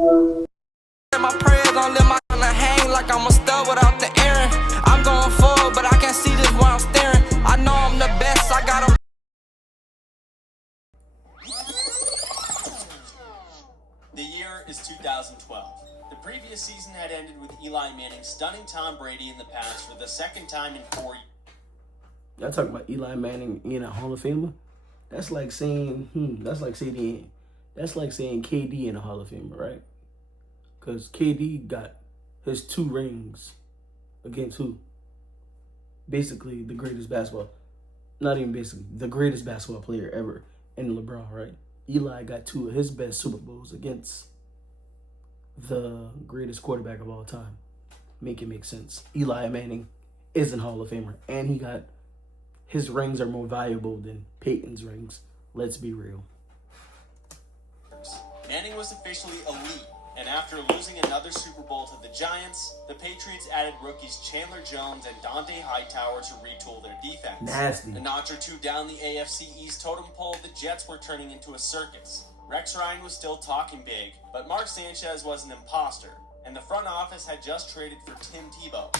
My prayers don't let my gonna hang like I'm a stud without the Aaron. I'm going forward, but I can't see this while I'm staring. I know I'm the best, I got 'em. The year is 2012. The previous season had ended with Eli Manning stunning Tom Brady in the pass for the second time in 4 years. Y'all talking about Eli Manning in a Hall of Famer? That's like saying, that's like saying KD in a Hall of Famer, right? Because KD got his 2 rings against who? Basically the greatest basketball, not even basically, the greatest basketball player ever in LeBron, right? Eli got 2 of his best Super Bowls against the greatest quarterback of all time. Make it make sense. Eli Manning isn't Hall of Famer, and he got his rings are more valuable than Peyton's rings. Let's be real. Manning was officially elite, and after losing another Super Bowl to the Giants, the Patriots added rookies Chandler Jones and Dante Hightower to retool their defense. Nasty. A notch or 2 down the AFC East totem pole, the Jets were turning into a circus. Rex Ryan was still talking big, but Mark Sanchez was an imposter, and the front office had just traded for Tim Tebow.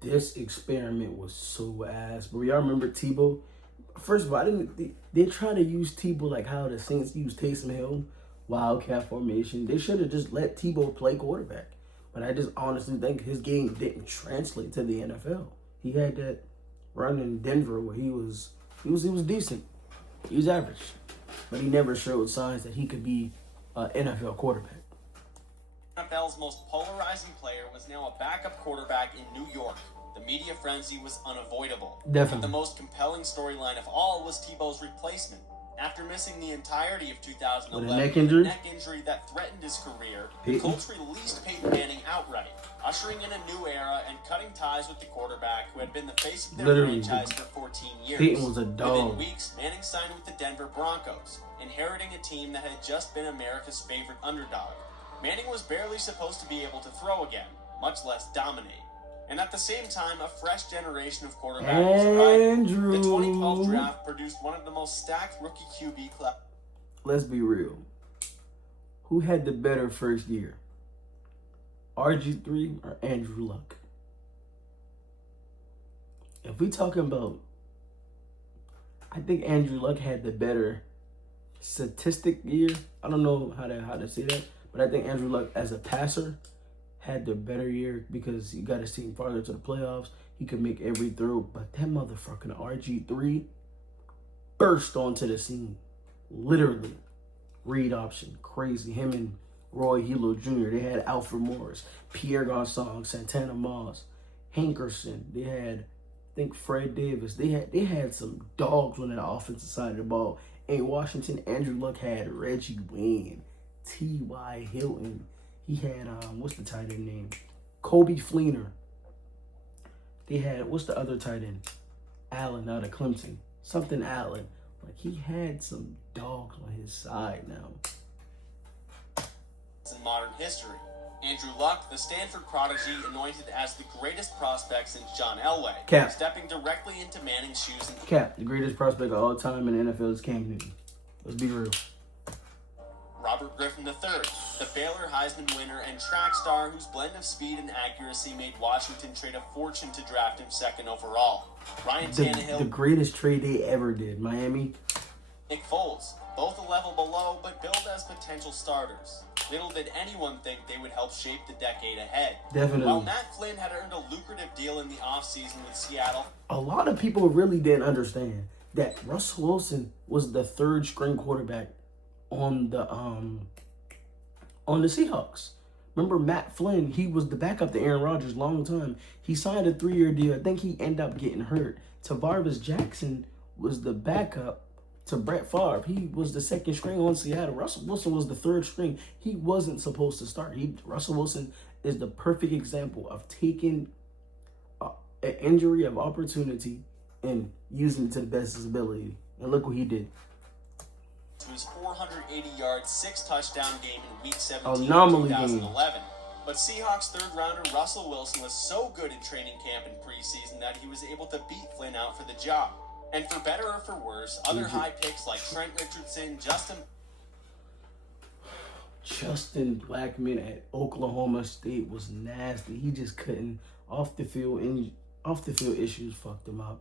This experiment was so ass. But y'all remember Tebow? First of all, they try to use Tebow like how the Saints used Taysom Hill, wildcat formation. They should have just let Tebow play quarterback. But I just honestly think his game didn't translate to the NFL. He had that run in Denver where he was decent. He was average. But he never showed signs that he could be an NFL quarterback. NFL's most polarizing player was now a backup quarterback in New York. The media frenzy was unavoidable. Definitely. But the most compelling storyline of all was Tebow's replacement. After missing the entirety of 2011 with a neck injury that threatened his career, Peyton. the Colts released Peyton Manning outright, ushering in a new era and cutting ties with the quarterback who had been the face of their franchise for 14 years. Peyton was a dog. Within weeks, Manning signed with the Denver Broncos, inheriting a team that had just been America's favorite underdog. Manning was barely supposed to be able to throw again, much less dominate. And at the same time, a fresh generation of quarterbacks was arriving. The 2012 draft produced one of the most stacked rookie QB classes. Let's be real. Who had the better first year? RG3 or Andrew Luck? If we talking about, I think Andrew Luck had the better statistic year. I don't know how to say that, but I think Andrew Luck as a passer had the better year because he got his team farther to the playoffs. He could make every throw, but that motherfucking RG3 burst onto the scene. Literally. Read option. Crazy. Him and Roy Hilo Jr. They had Alfred Morris, Pierre Garçon, Santana Moss, Hankerson. They had, I think, Fred Davis. They had some dogs on the offensive side of the ball. In Washington, Andrew Luck had Reggie Wayne, T.Y. Hilton. He had, what's the tight end name? Kobe Fleener. They had, what's the other tight end? Allen out of Clemson. Something Allen. Like, he had some dogs on his side now. In modern history, Andrew Luck, the Stanford prodigy, anointed as the greatest prospect since John Elway. Cap. Stepping directly into Manning's shoes. Cap, the greatest prospect of all time in the NFL is Cam Newton. Let's be real. Robert Griffin III, the Baylor Heisman winner and track star whose blend of speed and accuracy made Washington trade a fortune to draft him second overall. Ryan Tannehill, the greatest trade they ever did. Miami. Nick Foles, both a level below but billed as potential starters. Little did anyone think they would help shape the decade ahead. Definitely. While Matt Flynn had earned a lucrative deal in the offseason with Seattle, a lot of people really didn't understand that Russell Wilson was the third string quarterback on the Seahawks. Remember Matt Flynn? He was the backup to Aaron Rodgers long time. He signed a 3-year deal. I think he ended up getting hurt. Tavares Jackson was the backup to Brett Favre. He was the second string on Seattle. Russell Wilson was the third string. He wasn't supposed to start. Russell Wilson is the perfect example of taking an injury of opportunity and using it to the best of his ability. And look what he did. To his 480-yard, 6-touchdown game in Week 17 of Anomaly 2011. Game. But Seahawks third-rounder Russell Wilson was so good in training camp and preseason that he was able to beat Flynn out for the job. And for better or for worse, other high picks like Trent Richardson, Justin Blackman at Oklahoma State was nasty. He just couldn't off the field issues fucked him up.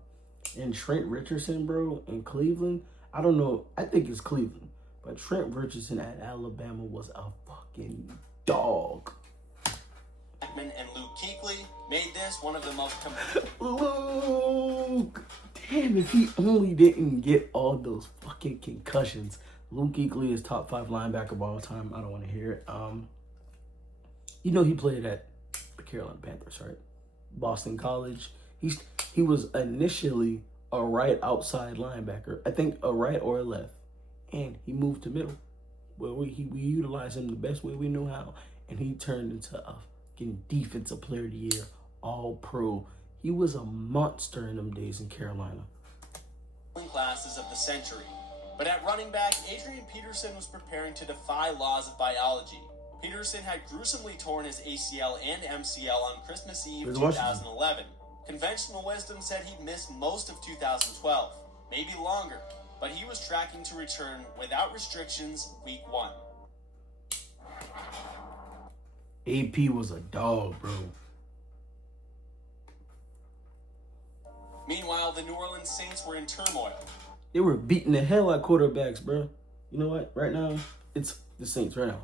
And Trent Richardson, bro, in Cleveland, I don't know. I think it's Cleveland, but Trent Richardson at Alabama was a fucking dog. Blackman and Luke Kuechly made this one of the most Luke, damn! If he only didn't get all those fucking concussions. Luke Kuechly is top 5 linebacker of all time. I don't want to hear it. You know he played at the Carolina Panthers, right? Boston College. He was initially a right outside linebacker. I think a right or a left. And he moved to middle. Well, we utilized him the best way we knew how. And he turned into a fucking defensive player of the year. All pro. He was a monster in them days in Carolina. classes of the century. But at running back, Adrian Peterson was preparing to defy laws of biology. Peterson had gruesomely torn his ACL and MCL on Christmas Eve 2011. Conventional wisdom said he'd miss most of 2012, maybe longer, but he was tracking to return without restrictions week 1. AP was a dog, bro. Meanwhile, the New Orleans Saints were in turmoil. They were beating the hell out of quarterbacks, bro. You know what? Right now, it's the Saints right now.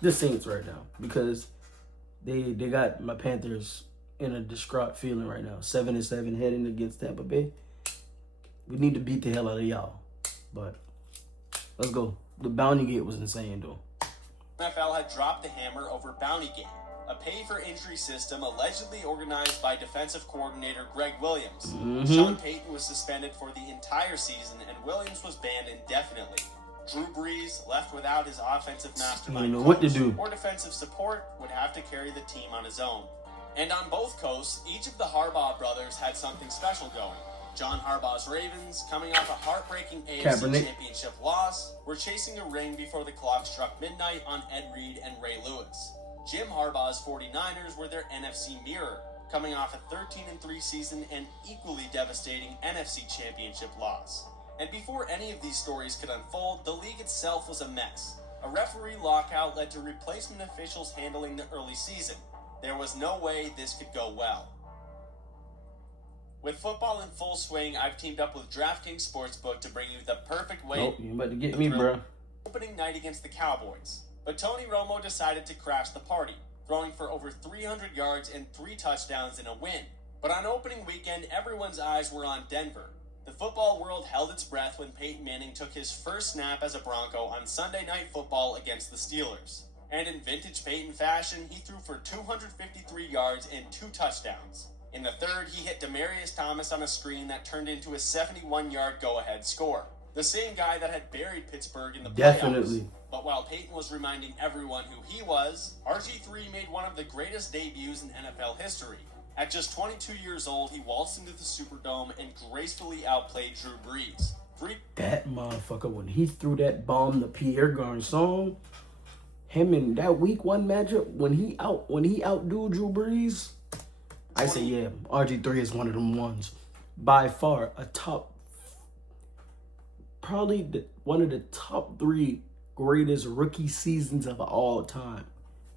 The Saints right now. Because they got my Panthers in a distraught feeling right now. 7-7 heading against Tampa Bay. We need to beat the hell out of y'all. But let's go. The bounty gate was insane, though. NFL had dropped the hammer over Bounty Gate, a pay-for-entry system allegedly organized by defensive coordinator Greg Williams. Sean Payton was suspended for the entire season, and Williams was banned indefinitely. Drew Brees, left without his offensive mastermind coach or defensive support, would have to carry the team on his own. And on both coasts, each of the Harbaugh brothers had something special going. John Harbaugh's Ravens, coming off a heartbreaking AFC Championship loss, were chasing a ring before the clock struck midnight on Ed Reed and Ray Lewis. Jim Harbaugh's 49ers were their NFC mirror, coming off a 13-3 season and equally devastating NFC Championship loss. And before any of these stories could unfold, the league itself was a mess. A referee lockout led to replacement officials handling the early season. There was no way this could go well. With football in full swing, I've teamed up with DraftKings Sportsbook to bring you the perfect way you about to get me, bro. Opening night against the Cowboys. But Tony Romo decided to crash the party, throwing for over 300 yards and 3 touchdowns in a win. But on opening weekend, everyone's eyes were on Denver. The football world held its breath when Peyton Manning took his first snap as a Bronco on Sunday Night Football against the Steelers. And in vintage Peyton fashion, he threw for 253 yards and 2 touchdowns. In the third, he hit Demaryius Thomas on a screen that turned into a 71-yard go-ahead score. The same guy that had buried Pittsburgh in the playoffs. Definitely. But while Peyton was reminding everyone who he was, RG3 made one of the greatest debuts in NFL history. At just 22 years old, he waltzed into the Superdome and gracefully outplayed Drew Brees. That motherfucker, when he threw that bomb to Pierre Garçon, him in that week 1 matchup, when he outdueled Drew Brees, I say, yeah, RG3 is one of them ones. By far, one of the top 3 greatest rookie seasons of all time.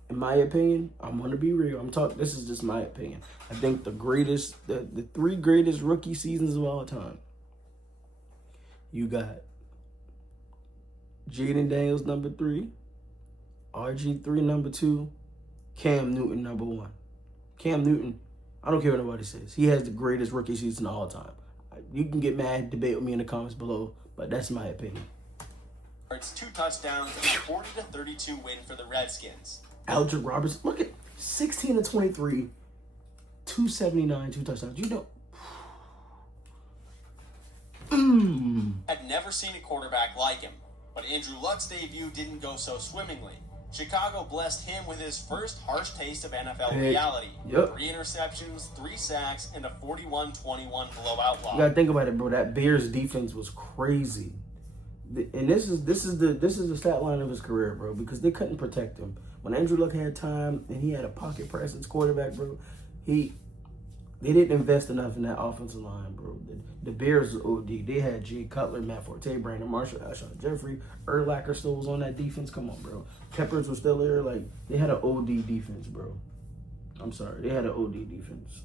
In my opinion, I'm going to be real. This is just my opinion. I think the 3 greatest rookie seasons of all time. You got Jaden Daniels, number 3. RG3, number 2. Cam Newton, number 1. Cam Newton, I don't care what nobody says. He has the greatest rookie season of all time. You can get mad, debate with me in the comments below, but that's my opinion. It's 2 touchdowns and a 40-32 win for the Redskins. Aldrin Robertson, look at 16-23, 279, 2 touchdowns. You know, Had never seen a quarterback like him, but Andrew Luck's debut didn't go so swimmingly. Chicago blessed him with his first harsh taste of NFL reality. 3 interceptions, 3 sacks, and a 41-21 blowout loss. You gotta think about it, bro. That Bears defense was crazy, and this is the stat line of his career, bro. Because they couldn't protect him when Andrew Luck had time and he had a pocket presence quarterback, bro. They didn't invest enough in that offensive line, bro. The Bears was OD. They had Jay Cutler, Matt Forte, Brandon Marshall, Alshon Jeffrey. Urlacher still was on that defense. Come on, bro. Peppers was still there. Like, they had an OD defense, bro. I'm sorry. They had an OD defense.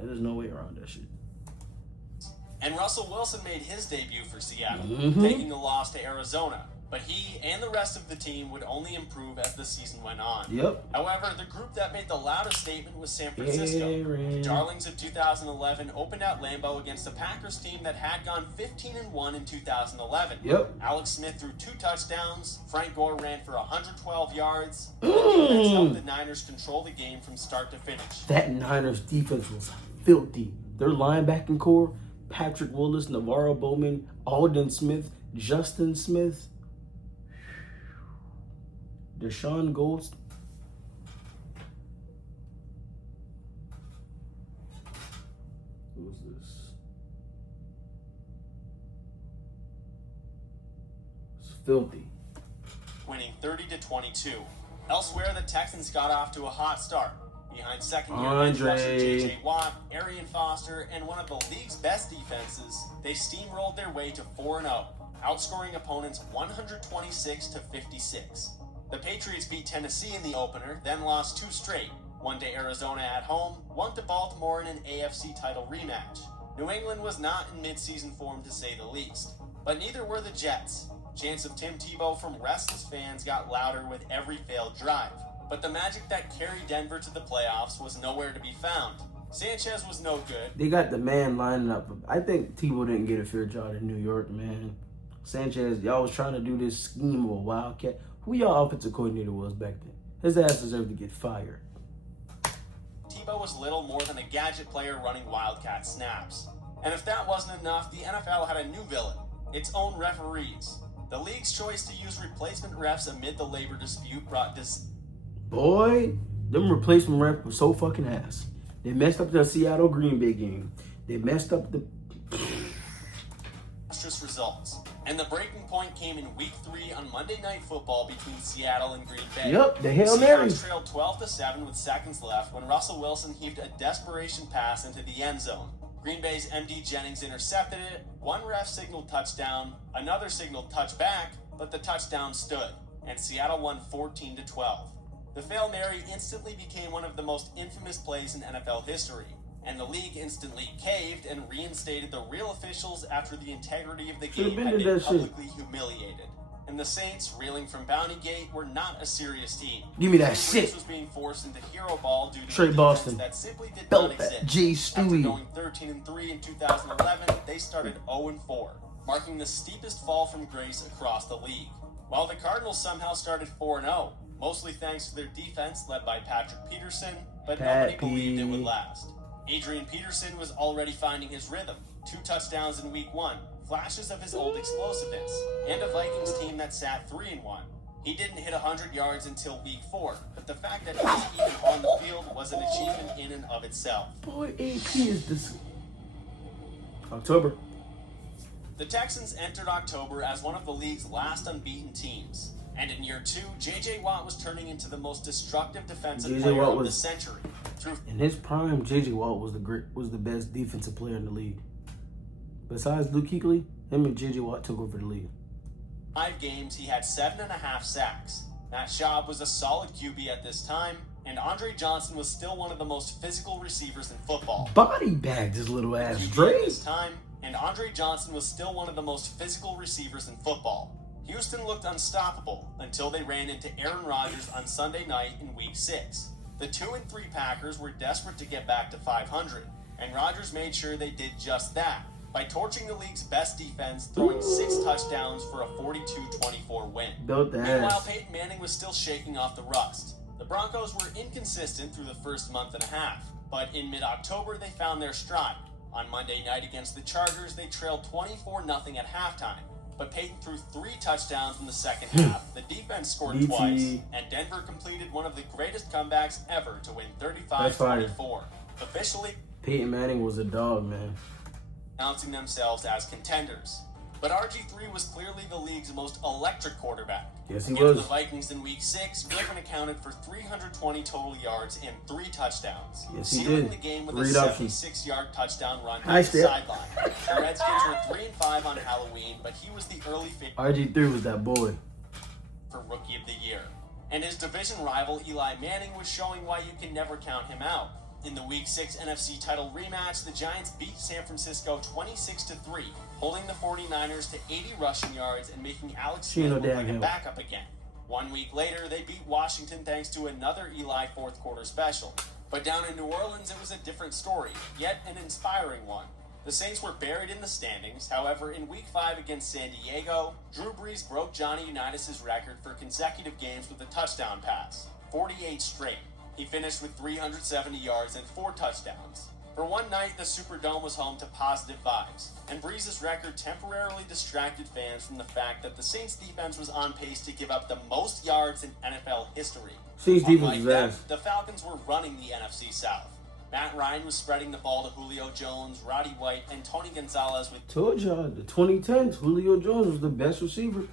There's no way around that shit. And Russell Wilson made his debut for Seattle, Mm-hmm. taking the loss to Arizona. But he and the rest of the team would only improve as the season went on. Yep. However, the group that made the loudest statement was San Francisco. Aaron. The Darlings of 2011 opened at Lambeau against a Packers team that had gone 15-1 in 2011. Yep. Alex Smith threw 2 touchdowns. Frank Gore ran for 112 yards. The defense helped the Niners control the game from start to finish. That Niners defense was filthy. Their linebacking core, Patrick Willis, Navarro Bowman, Alden Smith, Justin Smith, Deshaun Gold. Who was this? It's filthy. Winning 30-22. Elsewhere, the Texans got off to a hot start. Behind second-year edge rusher J.J. Watt, Arian Foster, and one of the league's best defenses, they steamrolled their way to 4-0, outscoring opponents 126-56. The Patriots beat Tennessee in the opener, then lost 2 straight, one to Arizona at home, one to Baltimore in an AFC title rematch. New England was not in midseason form to say the least, but neither were the Jets. Chants of Tim Tebow from restless fans got louder with every failed drive, but the magic that carried Denver to the playoffs was nowhere to be found. Sanchez was no good. They got the man lining up. I think Tebow didn't get a fair job in New York, man. Sanchez, y'all was trying to do this scheme of a wildcat. Who y'all offensive coordinator was back then? His ass deserved to get fired. Tebow was little more than a gadget player running wildcat snaps. And if that wasn't enough, the NFL had a new villain, its own referees. The league's choice to use replacement refs amid the labor dispute brought Boy, them replacement refs were so fucking ass. They messed up the Seattle Green Bay game. They messed up the disastrous results. And the breaking point came in Week 3 on Monday Night Football between Seattle and Green Bay. Yep, the Hail Mary. Seahawks trailed 12-7 with seconds left when Russell Wilson heaved a desperation pass into the end zone. Green Bay's MD Jennings intercepted it, one ref signaled touchdown, another signaled touchback, but the touchdown stood, and Seattle won 14-12. The Hail Mary instantly became one of the most infamous plays in NFL history, and the league instantly caved and reinstated the real officials after the integrity of the game had been publicly humiliated. And the Saints, reeling from Bountygate, were not a serious team. Give me that Bruce shit. was being forced into hero ball due to Trey a Boston. defense that simply did Belt not that. exist. G. After Stewie. going 13-3 in 2011, they started 0-4, marking the steepest fall from grace across the league. While the Cardinals somehow started 4-0, mostly thanks to their defense led by Patrick Peterson, but nobody believed it would last. Adrian Peterson was already finding his rhythm. 2 touchdowns in Week 1, flashes of his old explosiveness, and a Vikings team that sat 3-1. He didn't hit 100 yards until Week 4, but the fact that he was even on the field was an achievement in and of itself. Boy, AP is this. October. The Texans entered October as one of the league's last unbeaten teams. And in year 2, J.J. Watt was turning into the most destructive defensive player of the century. In his prime, J.J. Watt was the best defensive player in the league. Besides Luke Kuechly, him and J.J. Watt took over the league. 5 games, he had 7.5 sacks. Matt Schaub was a solid QB at this time, and Andre Johnson was still one of the most physical receivers in football. Body bagged his little ass At Dre. this time, and Andre Johnson was still one of the most physical receivers in football. Houston looked unstoppable until they ran into Aaron Rodgers on Sunday night in Week 6. The 2-3 Packers were desperate to get back to 500, and Rodgers made sure they did just that by torching the league's best defense, throwing 6 touchdowns for a 42-24 win. Meanwhile, Peyton Manning was still shaking off the rust. The Broncos were inconsistent through the first month and a half, but in mid-October they found their stride. On Monday night against the Chargers, they trailed 24-0 at halftime. But Peyton threw 3 touchdowns in the second half. The defense scored twice, and Denver completed one of the greatest comebacks ever to win 35-24. Officially, Peyton Manning was a dog, man. Announcing themselves as contenders. But RG3 was clearly the league's most electric quarterback. Yes, he Against was. the Vikings in Week 6, Griffin accounted for 320 total yards and 3 touchdowns. Yes, he sealing did. the game with Read a option. 76-yard touchdown run High to the step. sideline. The Redskins were 3-5 on Halloween, but he was the early favorite RG3 was that boy. for Rookie of the Year. And his division rival Eli Manning was showing why you can never count him out. In the Week 6 NFC title rematch, the Giants beat San Francisco 26-3, holding the 49ers to 80 rushing yards and making Alex Smith look like a backup again. 1 week later, they beat Washington thanks to another Eli fourth quarter special. But down in New Orleans, it was a different story, yet an inspiring one. The Saints were buried in the standings. However, in Week 5 against San Diego, Drew Brees broke Johnny Unitas' record for consecutive games with a touchdown pass, 48 straight. He finished with 370 yards and 4 touchdowns. For one night, the Superdome was home to positive vibes, and Brees' record temporarily distracted fans from the fact that the Saints defense was on pace to give up the most yards in NFL history. Saints defense Unlike is them, ass. the Falcons were running the NFC South. Matt Ryan was spreading the ball to Julio Jones, Roddy White, and Tony Gonzalez with Told y'all, the 2010s, Julio Jones was the best receiver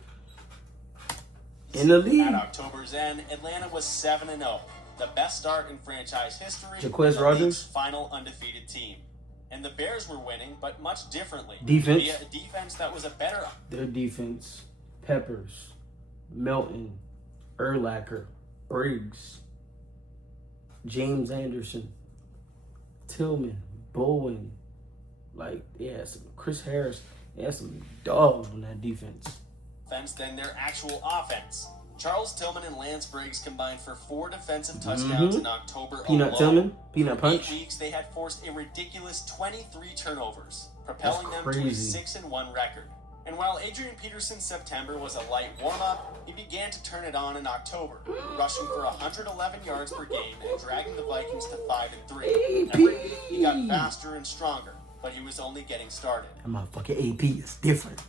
in the league. At October's end, Atlanta was 7-0, the best start in franchise history, Jaquez and the Rogers? league's final undefeated team. And the Bears were winning, but much differently. Defense? Via a defense that was a better. Their defense, Peppers, Melton, Urlacher, Briggs, James Anderson, Tillman, Bowen, like they had some Chris Harris, they had some dogs on that defense. Than their actual offense. Charles Tillman and Lance Briggs combined for 4 defensive touchdowns in October Peanut alone. Tillman, Peanut For Punch. 8 weeks, they had forced a ridiculous 23 turnovers, propelling them to a crazy. 6-1 record. And while Adrian Peterson's September was a light warm-up, he began to turn it on in October, rushing for 111 yards per game and dragging the Vikings to 5-3. Every week, he got faster and stronger, but he was only getting started. That motherfucking AP is different.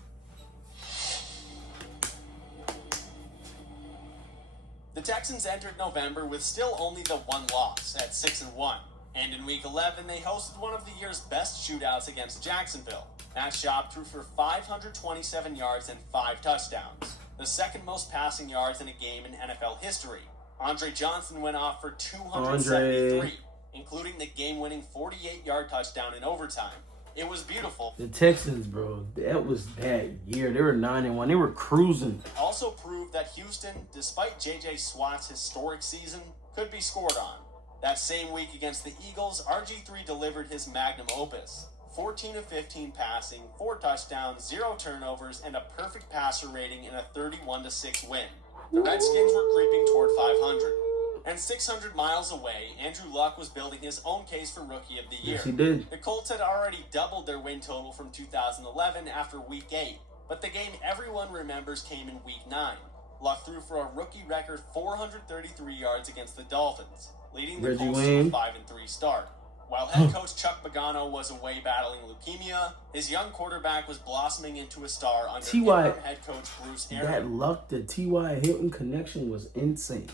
The Texans entered November with still only the 1 loss at 6-1. And in Week 11, they hosted one of the year's best shootouts against Jacksonville. Matt Schaub threw for 527 yards and 5 touchdowns, the second most passing yards in a game in NFL history. Andre Johnson went off for 273, including the game-winning 48-yard touchdown in overtime. It was beautiful. The Texans, bro, that was that year. They were 9-1. They were cruising. Also proved that Houston, despite J.J. Swatt's historic season, could be scored on. That same week against the Eagles, RG3 delivered his magnum opus. 14 of 15 passing, 4 touchdowns, 0 turnovers, and a perfect passer rating in a 31-6 win. The Redskins were creeping toward 500. And 600 miles away, Andrew Luck was building his own case for Rookie of the Year. Yes, he did. The Colts had already doubled their win total from 2011 after Week 8, but the game everyone remembers came in Week 9. Luck threw for a rookie record 433 yards against the Dolphins, leading the Colts to a 5-3 start. While head coach Chuck Pagano was away battling leukemia, his young quarterback was blossoming into a star under interim head coach Bruce Arians. That Luck, the T.Y. Hilton connection was insane.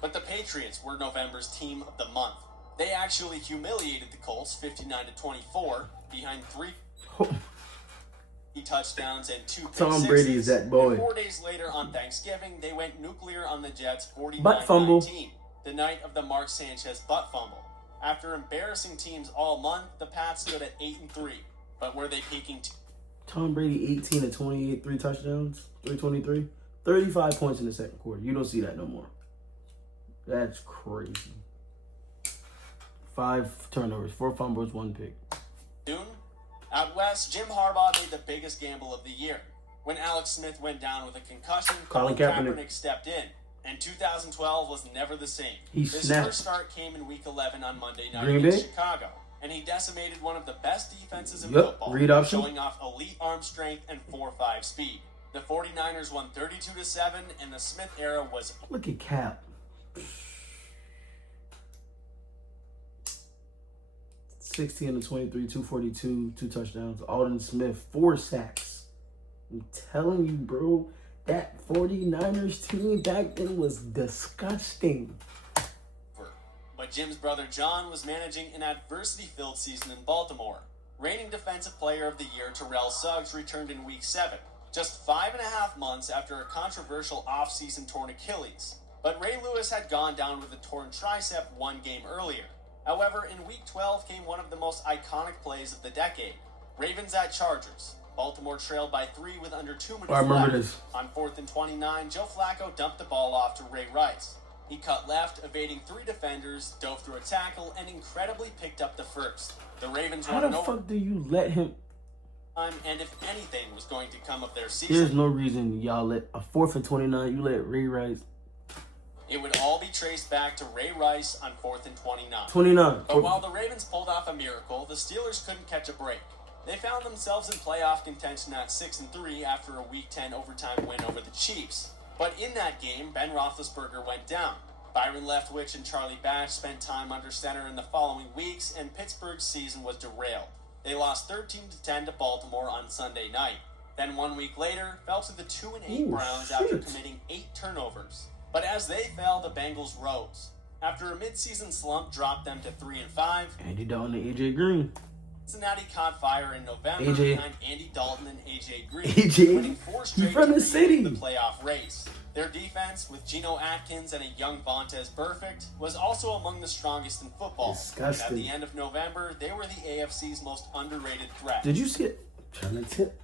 But the Patriots were November's team of the month. They actually humiliated the Colts 59-24 behind 3 touchdowns and 2 pick Tom Brady is that boy. And 4 days later on Thanksgiving, they went nuclear on the Jets 49-19, the night of the Mark Sanchez butt fumble. After embarrassing teams all month, the Pats stood at 8-3. But were they peaking? Tom Brady 18 of 28, 3 touchdowns, 323, 35 points in the second quarter. You don't see that no more. That's crazy. 5 turnovers, 4 fumbles, 1 pick. June? Out west, Jim Harbaugh made the biggest gamble of the year. When Alex Smith went down with a concussion, Colin Kaepernick stepped in. And 2012 was never the same. His first start came in Week 11 on Monday night against Chicago. And he decimated one of the best defenses in football, showing off elite arm strength and 4.5 speed. The 49ers won 32-7, and the Smith era was... Look at Cap. 16 to 23, 242, 2 touchdowns. Alden Smith, 4 sacks. I'm telling you, bro, that 49ers team back then was disgusting. But Jim's brother John was managing an adversity-filled season in Baltimore. Reigning Defensive Player of the Year Terrell Suggs returned in Week 7, just 5.5 months after a controversial off-season torn Achilles. But Ray Lewis had gone down with a torn tricep 1 game earlier. However, in Week 12 came one of the most iconic plays of the decade. Ravens at Chargers. Baltimore trailed by 3 with under 2 minutes left. I remember this. On 4th and 29, Joe Flacco dumped the ball off to Ray Rice. He cut left, evading 3 defenders, dove through a tackle, and incredibly picked up the first. The Ravens How won the an fuck do you let him? and if anything was going to come of their season, There's no reason y'all let a 4th and 29. You let Ray Rice. it would all be traced back to Ray Rice on 4th and 29. 29. But while the Ravens pulled off a miracle, the Steelers couldn't catch a break. They found themselves in playoff contention at 6-3 after a Week 10 overtime win over the Chiefs. But in that game, Ben Roethlisberger went down. Byron Leftwich and Charlie Batch spent time under center in the following weeks, and Pittsburgh's season was derailed. They lost 13-10 to Baltimore on Sunday night. Then 1 week later, fell to the 2-8 Browns after committing 8 turnovers. But as they fell, the Bengals rose. After a midseason slump dropped them to 3-5, Andy Dalton and AJ Green. Cincinnati caught fire in November AJ. behind Andy Dalton and AJ Green, AJ. winning 4 straight from the to city. the playoff race. Their defense, with Geno Atkins and a young Vontaze Burfict, was also among the strongest in football. Disgusting. At the end of November, they were the AFC's most underrated threat. Did you see it? Trying to tip.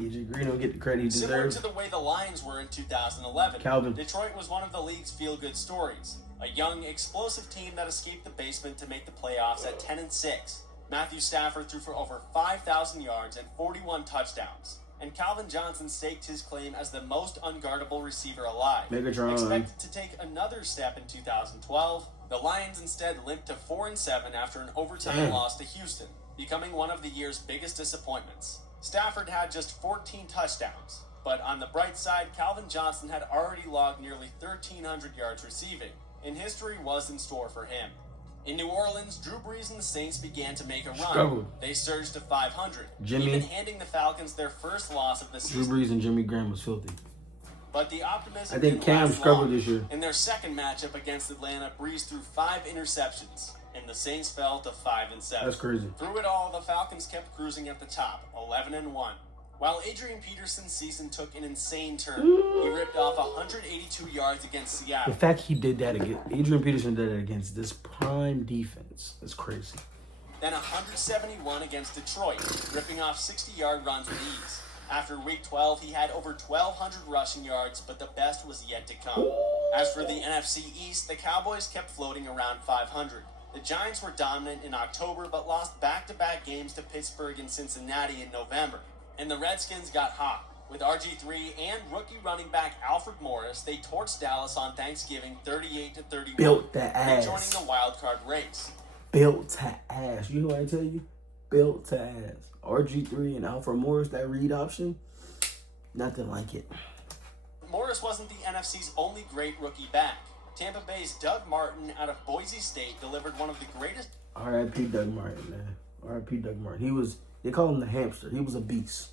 AJ Green don't get the credit he Similar deserves. to the way the Lions were in 2011, Calvin. Detroit was one of the league's feel-good stories. A young, explosive team that escaped the basement to make the playoffs at 10-6. Matthew Stafford threw for over 5,000 yards and 41 touchdowns. And Calvin Johnson staked his claim as the most unguardable receiver alive. Megatron. Expected to take another step in 2012, the Lions instead limped to 4-7 after an overtime loss to Houston, becoming one of the year's biggest disappointments. Stafford had just 14 touchdowns, but on the bright side, Calvin Johnson had already logged nearly 1,300 yards receiving, and history was in store for him. In New Orleans, Drew Brees and the Saints began to make a run. Struggled. They surged to 500, Jimmy. even handing the Falcons their first loss of the Drew season. Brees and Jimmy Graham was filthy. But the optimism I think didn't Cam last struggled long. this year. In their second matchup against Atlanta, Brees threw 5 interceptions, and the Saints fell to 5-7. That's crazy. Through it all, the Falcons kept cruising at the top, 11-1. While Adrian Peterson's season took an insane turn, he ripped off 182 yards against The Seattle. fact he did that against Adrian Peterson did it against this prime defense. That's crazy. Then 171 against Detroit, ripping off 60-yard runs with ease. After Week 12, he had over 1,200 rushing yards, but the best was yet to come. As for the NFC East, the Cowboys kept floating around 500. The Giants were dominant in October, but lost back-to-back games to Pittsburgh and Cincinnati in November. And the Redskins got hot. With RG3 and rookie running back Alfred Morris, they torched Dallas on Thanksgiving 38-31, Built the ass. rejoining the wild card race. Built to ass. You know what I tell you? Built to ass. RG3 and Alfred Morris, that read option, nothing like it. Morris wasn't the NFC's only great rookie back. Tampa Bay's Doug Martin out of Boise State delivered one of the greatest R.I.P. Doug Martin, man. R.I.P. Doug Martin. They call him the hamster. He was a beast.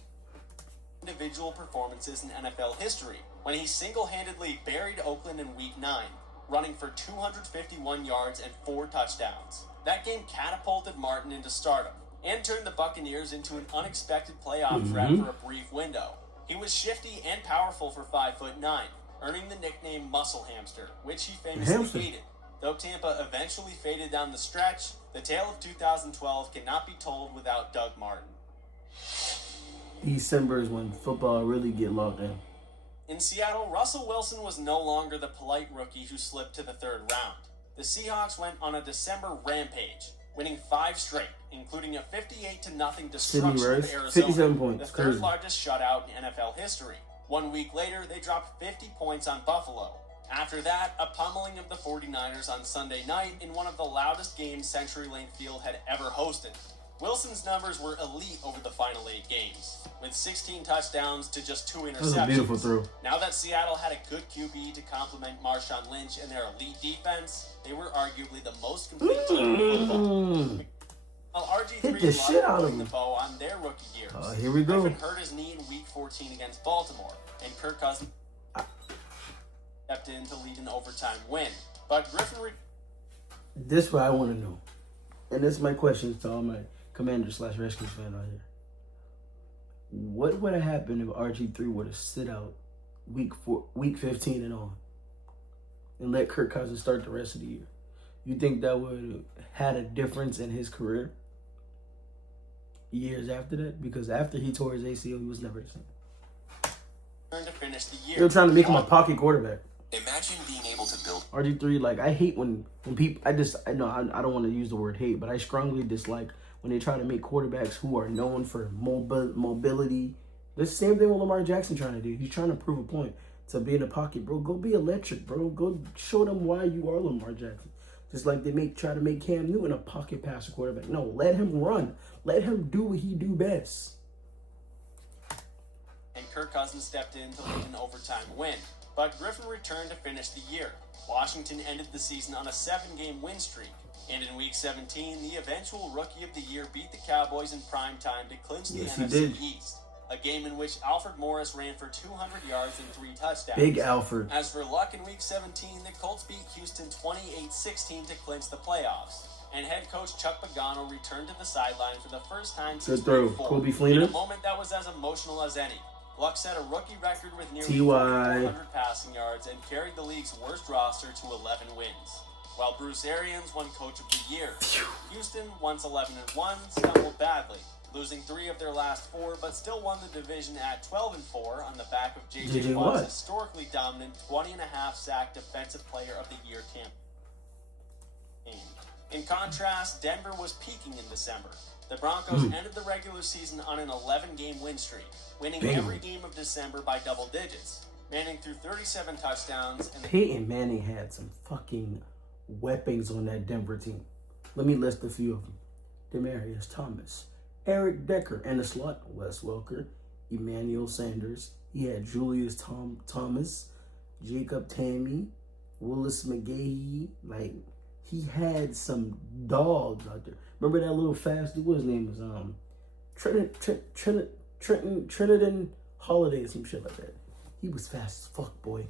individual performances in NFL history when he single-handedly buried Oakland in Week 9, running for 251 yards and 4 touchdowns. That game catapulted Martin into stardom and turned the Buccaneers into an unexpected playoff threat for a brief window. He was shifty and powerful for 5'9", earning the nickname Muscle Hamster, which he famously hated. Though Tampa eventually faded down the stretch, the tale of 2012 cannot be told without Doug Martin. December is when football really get locked in. In Seattle, Russell Wilson was no longer the polite rookie who slipped to the 3rd round. The Seahawks went on a December rampage, winning 5 straight, including a 58-0 destruction of Arizona, 57 points. the 3rd largest shutout in NFL history. 1 week later, they dropped 50 points on Buffalo. After that, a pummeling of the 49ers on Sunday night in one of the loudest games CenturyLink Field had ever hosted. Wilson's numbers were elite over the final 8 games, with 16 touchdowns to just 2 interceptions. That was a beautiful throw. Now that Seattle had a good QB to complement Marshawn Lynch and their elite defense, they were arguably the most complete team in football. While RG3 Hit the shit out of the him. bow on their rookie years, Here we go. Griffin hurt his knee in Week 14 against Baltimore, and Kirk Cousins stepped in to lead an overtime win. But Griffin This is what I want to know. And this is my question to all my Commander/Redskins fan out here. What would have happened if RG3 would have sit out week 15 and on, and let Kirk Cousins start the rest of the year? You think that would have had a difference in his career years after that? Because after he tore his ACL, he was never the same. To finish the year. They were trying to make him a pocket quarterback. Imagine being able to build RG3, like, I hate when people, I don't want to use the word hate, but I strongly dislike when they try to make quarterbacks who are known for mobility. The same thing with Lamar Jackson trying to do. He's trying to prove a point to be in the pocket, bro. Go be electric, bro. Go show them why you are Lamar Jackson. Just like they try to make Cam Newton a pocket passer quarterback. No, let him run. Let him do what he do best. And Kirk Cousins stepped in to lead an overtime win. But Griffin returned to finish the year. Washington ended the season on a 7-game win streak. And in Week 17, the eventual Rookie of the Year beat the Cowboys in prime time to clinch the NFC East. A game in which Alfred Morris ran for 200 yards and 3 touchdowns. Big Alfred. As for luck in Week 17, the Colts beat Houston 28-16 to clinch the playoffs. And head coach Chuck Pagano returned to the sideline for the first time since Week 4. Kobe Fleener. In a moment that was as emotional as any. Luck set a rookie record with nearly T.Y. 400 passing yards and carried the league's worst roster to 11 wins. While Bruce Arians won Coach of the Year. Houston, once 11-1, stumbled badly, losing 3 of their last 4, but still won the division at 12-4 on the back of J.J. Watt's historically dominant 20.5 sack Defensive Player of the Year campaign. In contrast, Denver was peaking in December. The Broncos ended the regular season on an 11-game win streak, winning every game of December by double digits. Manning threw 37 touchdowns. And Peyton Manning had some fucking weapons on that Denver team. Let me list a few of them. Demaryius Thomas, Eric Decker, and the slot, Wes Welker, Emmanuel Sanders. He had Julius Thomas, Jacob Tamme, Willis McGahee. Like, he had some dogs out there. Remember that little fast dude? What his name was? Trinidad Holiday, some shit like that. He was fast as fuck, boy.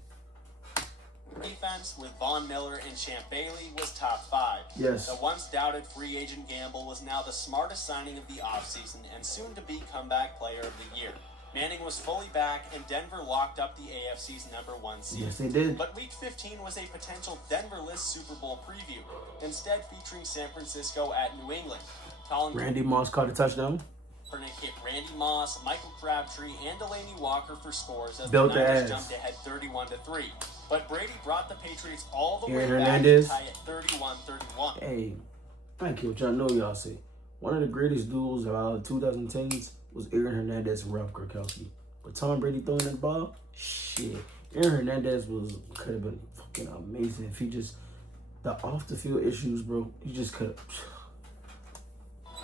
Defense with Von Miller and Champ Bailey was top 5. Yes. The once doubted free agent gamble was now the smartest signing of the offseason and soon to be comeback player of the year. Manning was fully back and Denver locked up the AFC's #1 seed. Yes, they did. But Week 15 was a potential Denver-less Super Bowl preview, instead featuring San Francisco at New England. Randy Moss caught a touchdown. Kaepernick hit Randy Moss, Michael Crabtree, and Delaney Walker for scores as Built the Niners ass. jumped ahead 31-3. But Brady brought the Patriots all the way Aaron back Hernandez. to tie at 31-31. Hey, thank you. What y'all know y'all see. One of the greatest duels of the 2010s was Aaron Hernandez and Ralph Gronkowski. But Tom Brady throwing that ball, shit. Aaron Hernandez could have been fucking amazing if he just, the off the field issues, bro. He just could have.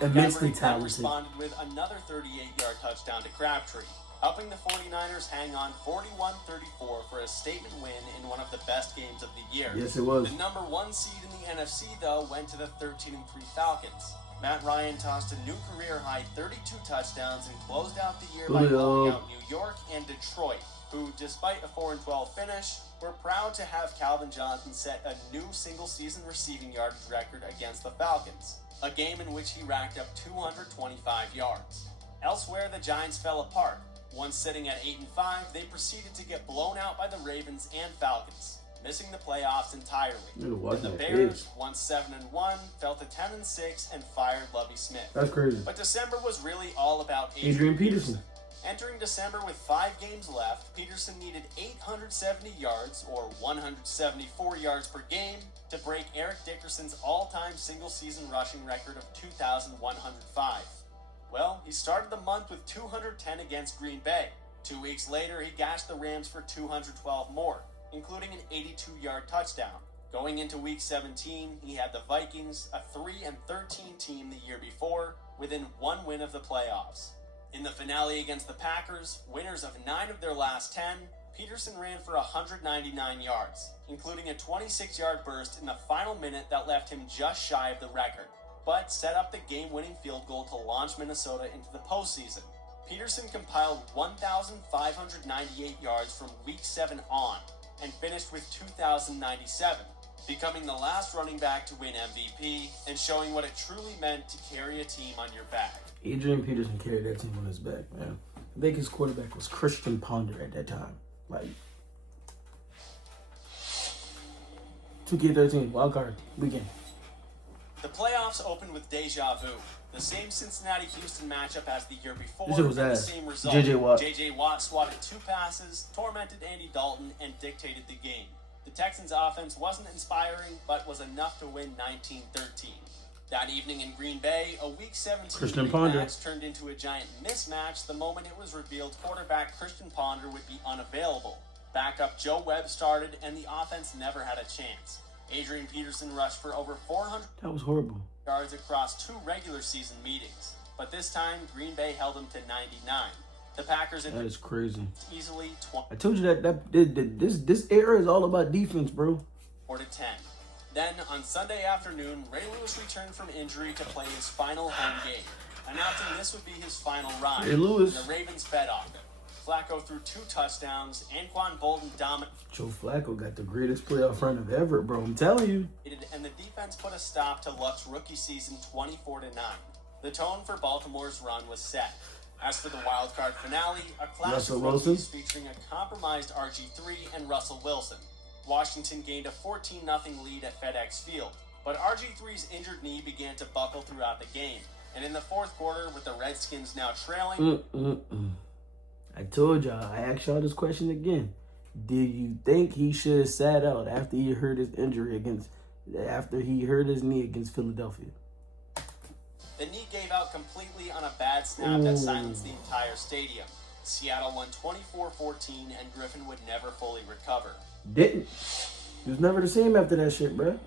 Immensely talented. Responded with another 38-yard touchdown to Crabtree, helping the 49ers hang on 41-34 for a statement win in one of the best games of the year. Yes, it was. The #1 seed in the NFC, though, went to the 13-3 Falcons. Matt Ryan tossed a new career-high 32 touchdowns and closed out the year by blowing out New York and Detroit, who, despite a 4-12 finish, were proud to have Calvin Johnson set a new single-season receiving yardage record against the Falcons, a game in which he racked up 225 yards. Elsewhere, the Giants fell apart. Once sitting at 8-5, they proceeded to get blown out by the Ravens and Falcons, missing the playoffs entirely. And the Bears, once 7-1, fell to 10-6 and fired Lovie Smith. That's crazy. But December was really all about Adrian Peterson. Entering December with 5 games left, Peterson needed 870 yards, or 174 yards per game, to break Eric Dickerson's all-time single-season rushing record of 2,105. Well, he started the month with 210 against Green Bay. 2 weeks later, he gashed the Rams for 212 more, including an 82-yard touchdown. Going into Week 17, he had the Vikings, a 3-13 team the year before, within 1 win of the playoffs. In the finale against the Packers, winners of 9 of their last 10, Peterson ran for 199 yards, including a 26-yard burst in the final minute that left him just shy of the record, but set up the game-winning field goal to launch Minnesota into the postseason. Peterson compiled 1,598 yards from Week 7 on, and finished with 2,097, becoming the last running back to win MVP and showing what it truly meant to carry a team on your back. Adrian Peterson carried that team on his back, man. I think his quarterback was Christian Ponder at that time. Like, 2K13, wild card, weekend. The playoffs opened with deja vu. The same Cincinnati-Houston matchup as the year before, This shit was and the ass. same result. J.J. Watt. J.J. Watt swatted 2 passes, tormented Andy Dalton, and dictated the game. The Texans' offense wasn't inspiring, but was enough to win 19-13. That evening in Green Bay, a Week 17 Christian Ponder rematch turned into a giant mismatch the moment it was revealed quarterback Christian Ponder would be unavailable. Backup Joe Webb started, and the offense never had a chance. Adrian Peterson rushed for over 400 That was horrible. yards across 2 regular season meetings. But this time, Green Bay held him to 99. The Packers That is crazy. easily I told you that this era is all about defense, bro. 24-10. Then, on Sunday afternoon, Ray Lewis returned from injury to play his final home game, announcing this would be his final ride. Ray Lewis. The Ravens fed off it. Flacco threw 2 touchdowns. Anquan Bolden dominated, Joe Flacco got the greatest playoff run of ever, bro. I'm telling you. and the defense put a stop to Luck's rookie season 24-9. The tone for Baltimore's run was set. As for the wild card finale, a clash Russell of Wilson. rookies featuring a compromised RG3 and Russell Wilson. Washington gained a 14-0 lead at FedEx Field, but RG3's injured knee began to buckle throughout the game. And in the fourth quarter, with the Redskins now trailing, I told y'all, I asked y'all this question again. Do you think he should have sat out after he hurt his after he hurt his knee against Philadelphia? the knee gave out completely on a bad snap that silenced the entire stadium. Seattle won 24-14, and Griffin would never fully recover. Didn't. He was never the same after that shit, bro.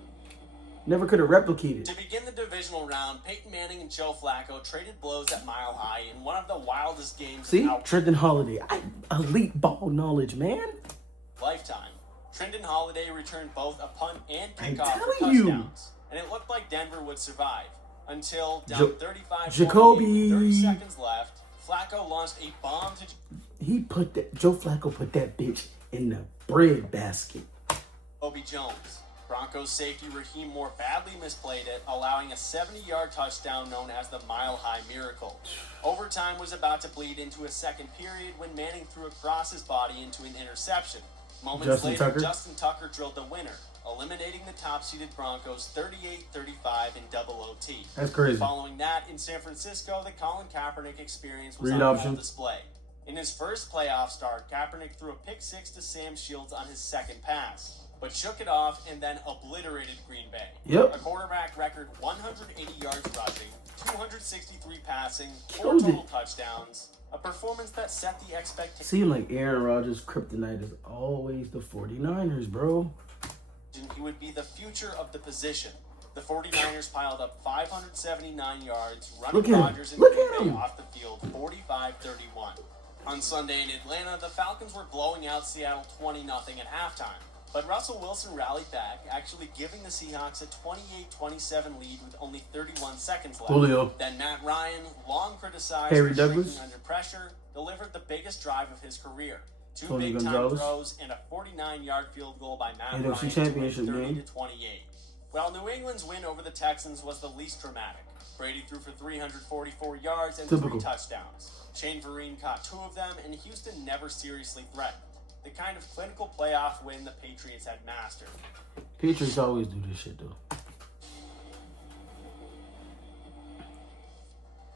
Never could have replicated. To begin the divisional round, Peyton Manning and Joe Flacco traded blows at Mile High in one of the wildest games See? of Trenton Holiday. Elite ball knowledge, man. lifetime. Trenton Holiday returned both a punt and I'm kickoff for telling you. touchdowns, and it looked like Denver would survive until down 35 Jacoby. with 30 seconds left. Flacco launched a bomb to Joe Flacco put that bitch in the bread basket. Jacoby Jones. Broncos safety Raheem Moore badly misplayed it, allowing a 70-yard touchdown known as the Mile High Miracle. Overtime was about to bleed into a second period when Manning threw across his body into an interception. Moments later, Justin Tucker drilled the winner, eliminating the top-seeded Broncos 38-35 in double OT. That's crazy. Following that, in San Francisco, the Colin Kaepernick experience was Read on option. full display. In his first playoff start, Kaepernick threw a pick-6 to Sam Shields on his second pass, but shook it off and then obliterated Green Bay. Yep. A quarterback record 180 yards rushing, 263 passing, 4 Killed total it. touchdowns. A performance that set the expectation Seemed like Aaron Rodgers' kryptonite is always the 49ers, bro. he would be the future of the position. The 49ers piled up 579 yards, Look running at him. Rodgers and Look Green at Bay him. off the field 45-31. On Sunday in Atlanta, the Falcons were blowing out Seattle 20-0 at halftime. But Russell Wilson rallied back, actually giving the Seahawks a 28-27 lead with only 31 seconds left. Julio. Then Matt Ryan, long criticized Harry for Douglas. shrinking under pressure, delivered the biggest drive of his career. 2 Tony big-time Gonzalez. throws and a 49-yard field goal by Matt NFC Ryan championship to win game. 30-28. While New England's win over the Texans was the least dramatic. Brady threw for 344 yards and Typical. 3 touchdowns. Shane Vereen caught 2 of them, and Houston never seriously threatened. The kind of clinical playoff win the Patriots had mastered. Patriots always do this shit, though.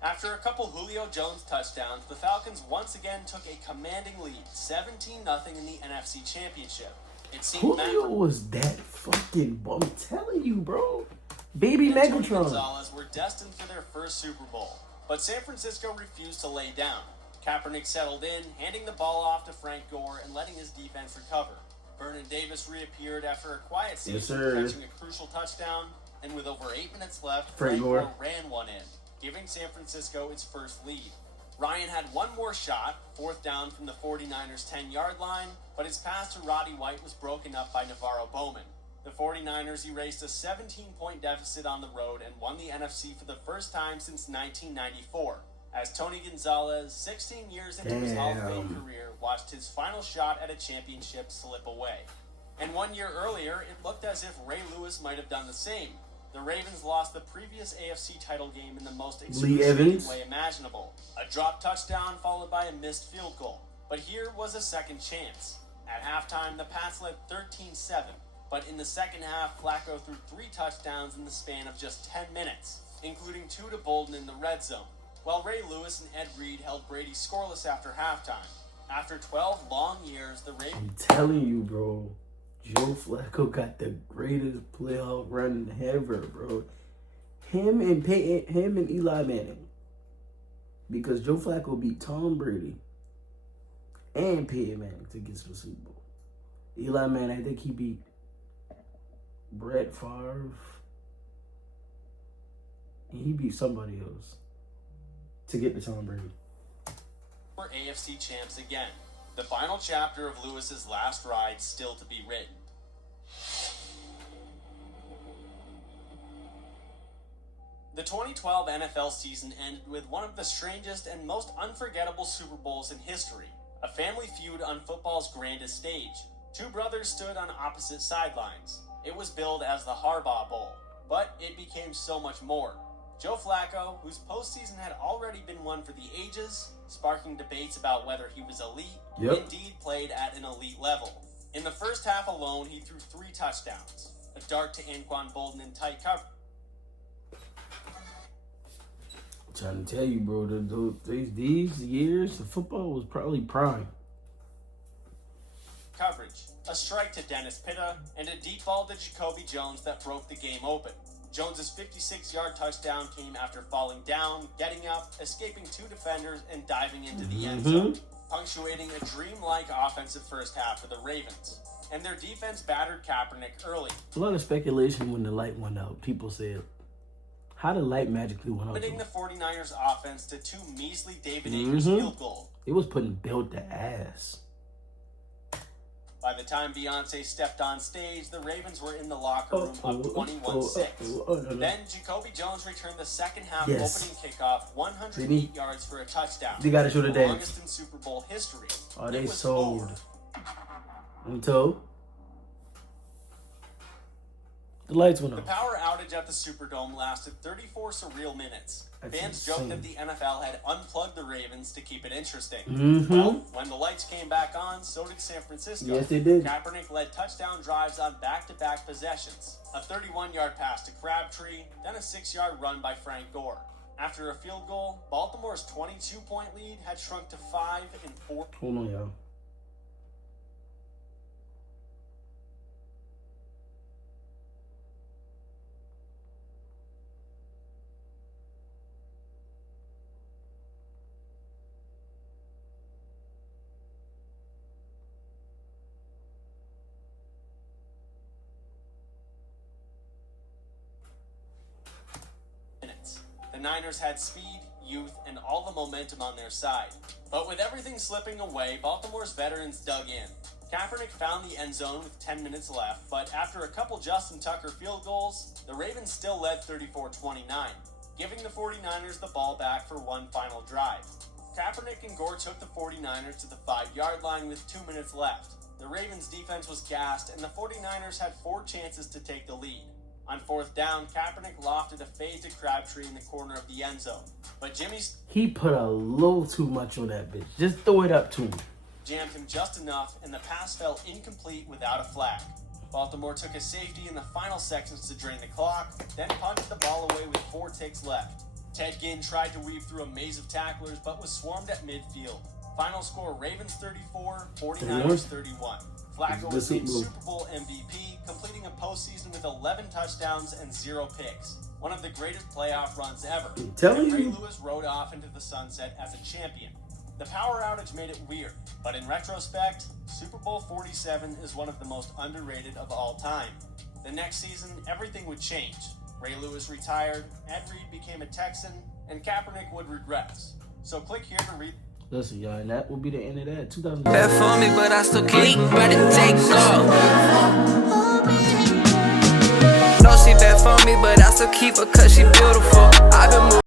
After a couple Julio Jones touchdowns, the Falcons once again took a commanding lead, 17-0 in the NFC Championship. It seemed Julio was that fucking... I'm telling you, bro. Baby Matt and Tony Megatron. Gonzalez were destined for their first Super Bowl, but San Francisco refused to lay down. Kaepernick settled in, handing the ball off to Frank Gore and letting his defense recover. Vernon Davis reappeared after a quiet season, catching a crucial touchdown, and with over 8 minutes left, Frank Gore ran one in, giving San Francisco its first lead. Ryan had one more shot, 4th down from the 49ers' 10-yard line, but his pass to Roddy White was broken up by Navarro Bowman. The 49ers erased a 17-point deficit on the road and won the NFC for the first time since 1994, as Tony Gonzalez, 16 years into his Hall of Fame career, watched his final shot at a championship slip away. And 1 year earlier, it looked as if Ray Lewis might have done the same. The Ravens lost the previous AFC title game in the most Lee Evans. excruciating way imaginable. A dropped touchdown followed by a missed field goal. But here was a second chance. At halftime, the Pats led 13-7. But in the second half, Flacco threw 3 touchdowns in the span of just 10 minutes, including 2 to Bolden in the red zone, while Ray Lewis and Ed Reed held Brady scoreless after halftime. After 12 long years, the Ravens... I'm telling you, bro. Joe Flacco got the greatest playoff run ever, bro. Him and Eli Manning. Because Joe Flacco beat Tom Brady and Peyton Manning to get to the Super Bowl. Eli Manning, I think he beat Brett Favre. And he beat somebody else to get to Tom Brady. We're AFC champs again. The final chapter of Lewis's last ride still to be written. The 2012 NFL season ended with one of the strangest and most unforgettable Super Bowls in history. A family feud on football's grandest stage. 2 brothers stood on opposite sidelines. It was billed as the Harbaugh Bowl, but it became so much more. Joe Flacco, whose postseason had already been won for the ages, sparking debates about whether he was elite, indeed played at an elite level. In the first half alone, he threw 3 touchdowns, a dart to Anquan Bolden in tight cover. I'm trying to tell you, bro, these years, the football was probably prime. Coverage, a strike to Dennis Pitta, and a deep ball to Jacoby Jones that broke the game open. Jones's 56-yard touchdown came after falling down, getting up, escaping 2 defenders, and diving into the end zone, punctuating a dreamlike offensive first half for the Ravens. And their defense battered Kaepernick early. A lot of speculation when the light went out. People said, how the light magically went out? Limiting the 49ers offense to 2 measly David Akers field goals. It was putting Bill to ass. By the time Beyonce stepped on stage, the Ravens were in the locker room up 21-6. Then Jacoby Jones returned the second half opening kickoff, 108 yards for a touchdown. They got to show the dance. Longest in Super Bowl history. Oh, they sold. Until the lights went The off. power outage at the Superdome lasted 34 surreal minutes. Fans joked that the NFL had unplugged the Ravens to keep it interesting. Well, when the lights came back on, so did San Francisco. Yes, they did. Kaepernick led touchdown drives on back-to-back possessions. A 31-yard pass to Crabtree, then a 6-yard run by Frank Gore. After a field goal, Baltimore's 22-point lead had shrunk to 5 in 4. Hold on, y'all. The Niners had speed, youth, and all the momentum on their side. But with everything slipping away, Baltimore's veterans dug in. Kaepernick found the end zone with 10 minutes left, but after a couple Justin Tucker field goals, the Ravens still led 34-29, giving the 49ers the ball back for one final drive. Kaepernick and Gore took the 49ers to the 5-yard line with 2 minutes left. The Ravens' defense was gassed, and the 49ers had 4 chances to take the lead. On 4th down, Kaepernick lofted a fade to Crabtree in the corner of the end zone. But he put a little too much on that bitch. Just throw it up to him. Jammed him just enough, and the pass fell incomplete without a flag. Baltimore took a safety in the final seconds to drain the clock, then punted the ball away with 4 ticks left. Ted Ginn tried to weave through a maze of tacklers, but was swarmed at midfield. Final score, Ravens 34, 49ers 31. Flacco was named Super Bowl MVP, completing a postseason with 11 touchdowns and 0 picks. One of the greatest playoff runs ever. And Ray Lewis rode off into the sunset as a champion. The power outage made it weird, but in retrospect, Super Bowl 47 is one of the most underrated of all time. The next season, everything would change. Ray Lewis retired, Ed Reed became a Texan, and Kaepernick would regress. So click here to read. Listen, y'all, and that will be the end of that. 2000. Bad for me, but I still keep ready to take off. No, she bad for me, but I still keep her 'cause she beautiful. I've been moving.